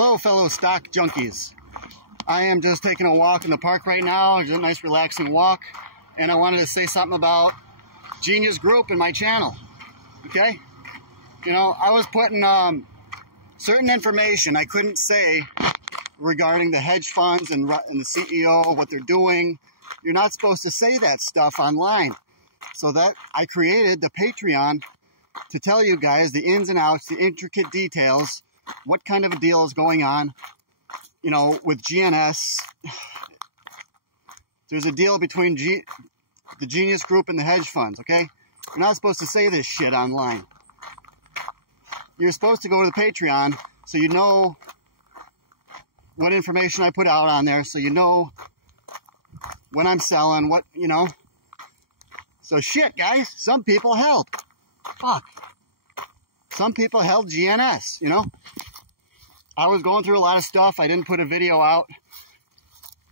Hello, fellow stock junkies. I am just taking a walk in the park right now. It's a nice relaxing walk. And I wanted to say something about Genius Group and my channel. Okay? You know, I was putting certain information I couldn't say regarding the hedge funds and the CEO, what they're doing. You're not supposed to say that stuff online. So that I created the Patreon to tell you guys the ins and outs, the intricate details, what kind of a deal is going on, you know, with GNS. There's a deal between the Genius Group and the hedge funds, okay? You're not supposed to say this shit online. You're supposed to go to the Patreon so you know what information I put out on there, so you know when I'm selling, what, you know. So shit, guys, some people held. Fuck. Some people held GNS, you know. I was going through a lot of stuff. I didn't put a video out,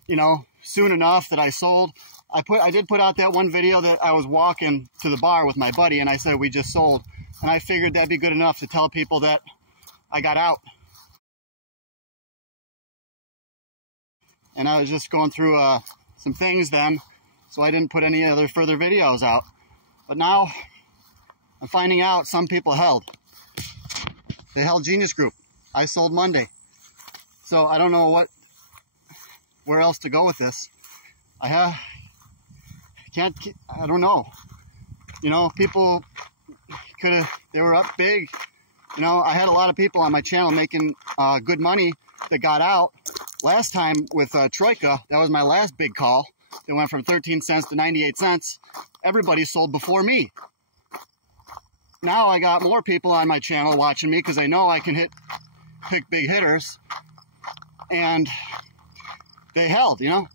you know, soon enough that I sold. I did put out that one video that I was walking to the bar with my buddy and I said we just sold. And I figured that'd be good enough to tell people that I got out. And I was just going through some things then, so I didn't put any other further videos out. But now I'm finding out some people held. They held Genius Group. I sold Monday. So I don't know where else to go with this. I don't know. You know, people they were up big. You know, I had a lot of people on my channel making good money that got out. Last time with Troika, that was my last big call. It went from 13 cents to 98 cents. Everybody sold before me. Now I got more people on my channel watching me because I know I can pick big hitters. And they held, you know.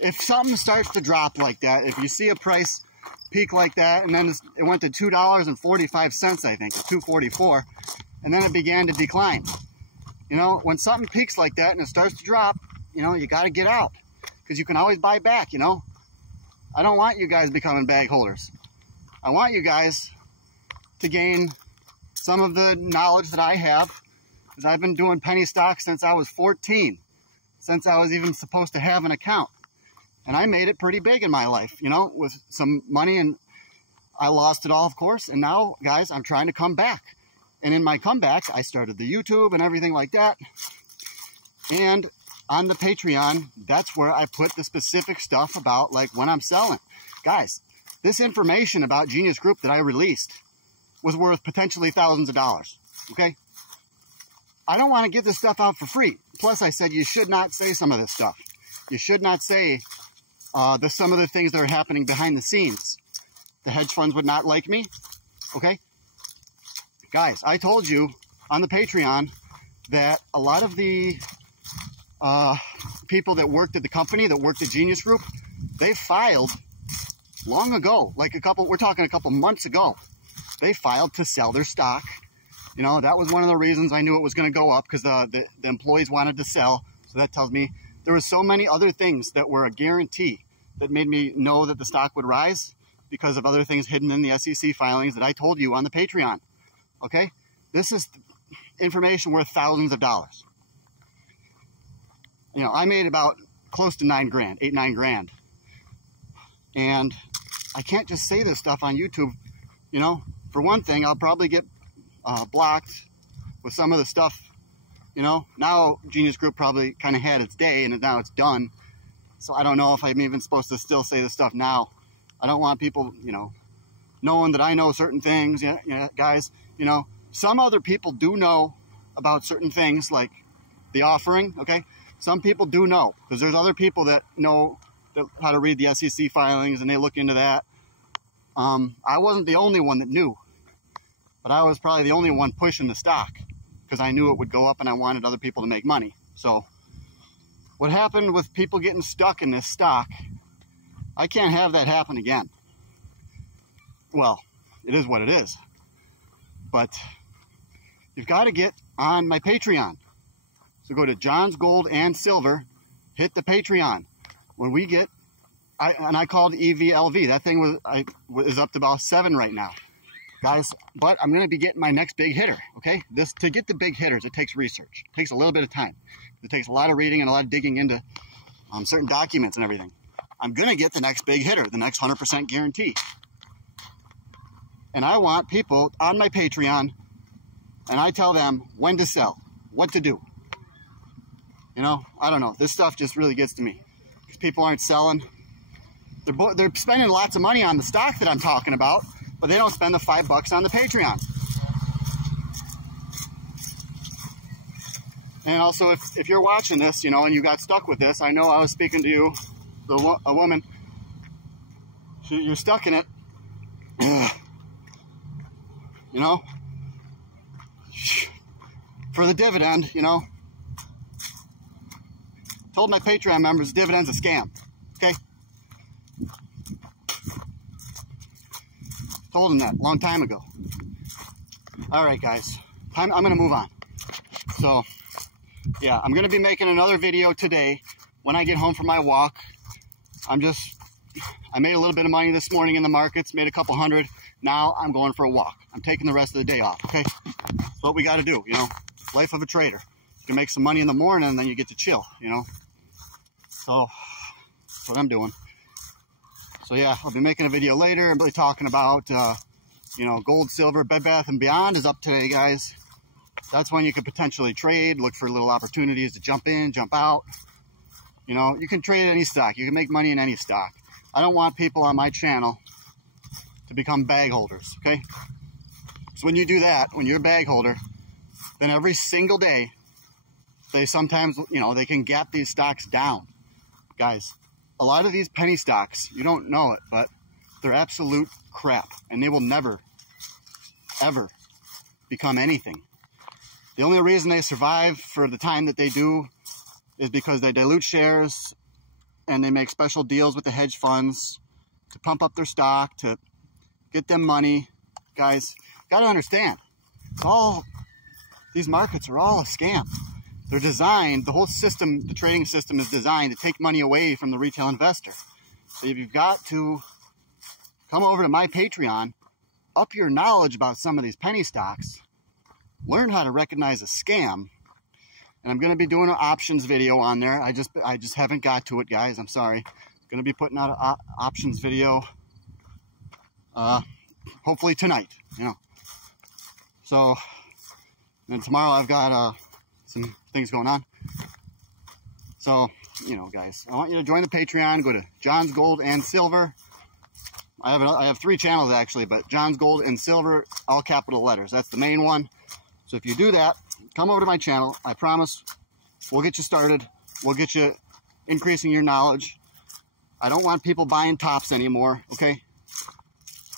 If something starts to drop like that, if you see a price peak like that, and then it went to $2.45, I think, or $2.44, and then it began to decline. You know, when something peaks like that and it starts to drop, you know, you got to get out because you can always buy back, you know. I don't want you guys becoming bag holders. I want you guys to gain some of the knowledge that I have, because I've been doing penny stocks since I was 14, since I was even supposed to have an account. And I made it pretty big in my life, you know, with some money, and I lost it all, of course. And now, guys, I'm trying to come back. And in my comebacks, I started the YouTube and everything like that. And on the Patreon, that's where I put the specific stuff about, like, when I'm selling. Guys, this information about Genius Group that I released was worth potentially thousands of dollars, okay? I don't want to give this stuff out for free. Plus, I said you should not say some of this stuff. You should not say some of the things that are happening behind the scenes. The hedge funds would not like me, okay? Guys, I told you on the Patreon that a lot of the people that worked at the company, that worked at Genius Group, they filed long ago, like we're talking a couple months ago. They filed to sell their stock. You know, that was one of the reasons I knew it was going to go up, because the employees wanted to sell. So that tells me there were so many other things that were a guarantee that made me know that the stock would rise because of other things hidden in the SEC filings that I told you on the Patreon. Okay? This is information worth thousands of dollars. You know, I made about close to 9 grand, 8, 9 grand. And I can't just say this stuff on YouTube. You know, for one thing, I'll probably get blocked with some of the stuff. You know, now Genius Group probably kind of had its day and now it's done. So I don't know if I'm even supposed to still say this stuff now. I don't want people, you know, knowing that I know certain things. Yeah, guys, you know, some other people do know about certain things like the offering, okay? Some people do know, because there's other people that know how to read the SEC filings and they look into that. I wasn't the only one that knew, but I was probably the only one pushing the stock because I knew it would go up and I wanted other people to make money. So what happened with people getting stuck in this stock, I can't have that happen again. Well, it is what it is. But you've got to get on my Patreon. So go to JONS Gold and Silver, hit the Patreon. When we get, I called EVLV. That thing is up to about 7 right now. guys, but I'm going to be getting my next big hitter, okay? To get the big hitters, it takes research. It takes a little bit of time. It takes a lot of reading and a lot of digging into certain documents and everything. I'm going to get the next big hitter, the next 100% guarantee. And I want people on my Patreon, and I tell them when to sell, what to do. You know, I don't know. This stuff just really gets to me. Because people aren't selling. They're spending lots of money on the stock that I'm talking about, but they don't spend the $5 on the Patreon. And also, if you're watching this, you know, and you got stuck with this, I know I was speaking to you, a woman, you're stuck in it. You know, for the dividend, you know, told my Patreon members dividend's a scam, okay? Told them that a long time ago. All right, guys, I'm going to move on. So, yeah, I'm going to be making another video today when I get home from my walk. I made a little bit of money this morning in the markets, made a couple hundred. Now I'm going for a walk. I'm taking the rest of the day off, okay? That's what we got to do, you know? Life of a trader. You can make some money in the morning and then you get to chill, you know? So, that's what I'm doing. So yeah, I'll be making a video later and really talking about, you know, gold, silver, Bed Bath & Beyond is up today, guys. That's when you could potentially trade, look for little opportunities to jump in, jump out. You know, you can trade any stock. You can make money in any stock. I don't want people on my channel to become bag holders, okay? So when you do that, when you're a bag holder, then every single day, they sometimes, you know, they can gap these stocks down. Guys, a lot of these penny stocks, you don't know it, but they're absolute crap, and they will never, ever become anything. The only reason they survive for the time that they do is because they dilute shares and they make special deals with the hedge funds to pump up their stock, to get them money. Guys, gotta understand, these markets are all a scam. They're designed, the whole system, the trading system is designed to take money away from the retail investor. So you've got to come over to my Patreon, up your knowledge about some of these penny stocks, learn how to recognize a scam. And I'm going to be doing an options video on there. I just haven't got to it, guys. I'm sorry. I'm going to be putting out an options video hopefully tonight, you know. So, and tomorrow I've got some things going on. So, you know, guys, I want you to join the Patreon. Go to JONS Gold and Silver. I have 3 channels actually, but JONS Gold and Silver, all capital letters. That's the main one. So if you do that, come over to my channel. I promise we'll get you started. We'll get you increasing your knowledge. I don't want people buying tops anymore, okay?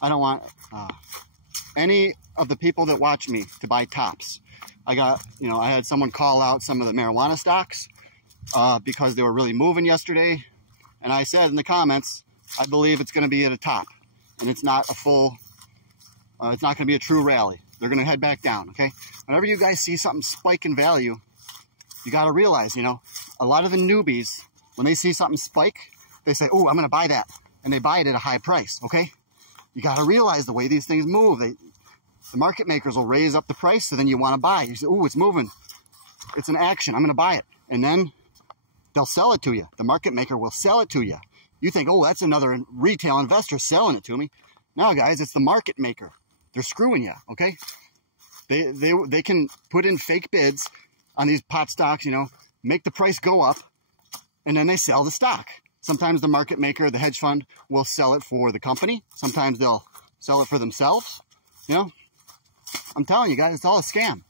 I don't want any of the people that watch me to buy tops. I had someone call out some of the marijuana stocks because they were really moving yesterday. And I said in the comments, I believe it's going to be at a top. And it's not a full, it's not going to be a true rally. They're going to head back down, okay? Whenever you guys see something spike in value, you got to realize, you know, a lot of the newbies, when they see something spike, they say, oh, I'm going to buy that. And they buy it at a high price, okay? You got to realize the way these things move. The market makers will raise up the price, so then you want to buy. You say, oh, it's moving. It's an action. I'm going to buy it. And then they'll sell it to you. The market maker will sell it to you. You think, oh, that's another retail investor selling it to me. No, guys, it's the market maker. They're screwing you, okay? They can put in fake bids on these pot stocks, you know, make the price go up, and then they sell the stock. Sometimes the market maker, the hedge fund, will sell it for the company. Sometimes they'll sell it for themselves, you know. I'm telling you guys, it's all a scam.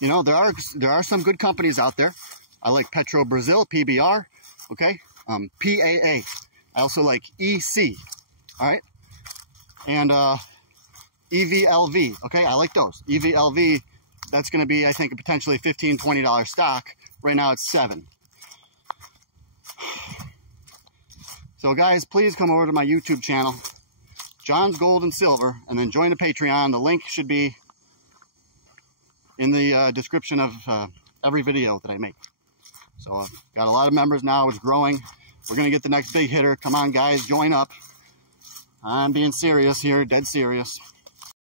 You know, there are some good companies out there. I like Petro Brazil, PBR, okay? PAA. I also like EC, all right? And EVLV, okay? I like those. EVLV, that's going to be, I think, a potentially $15, $20 stock. Right now it's $7. So guys, please come over to my YouTube channel, JONS Gold and Silver, and then join the Patreon. The link should be in the description of every video that I make. So I've got a lot of members now. It's growing. We're going to get the next big hitter. Come on, guys, join up. I'm being serious here, dead serious.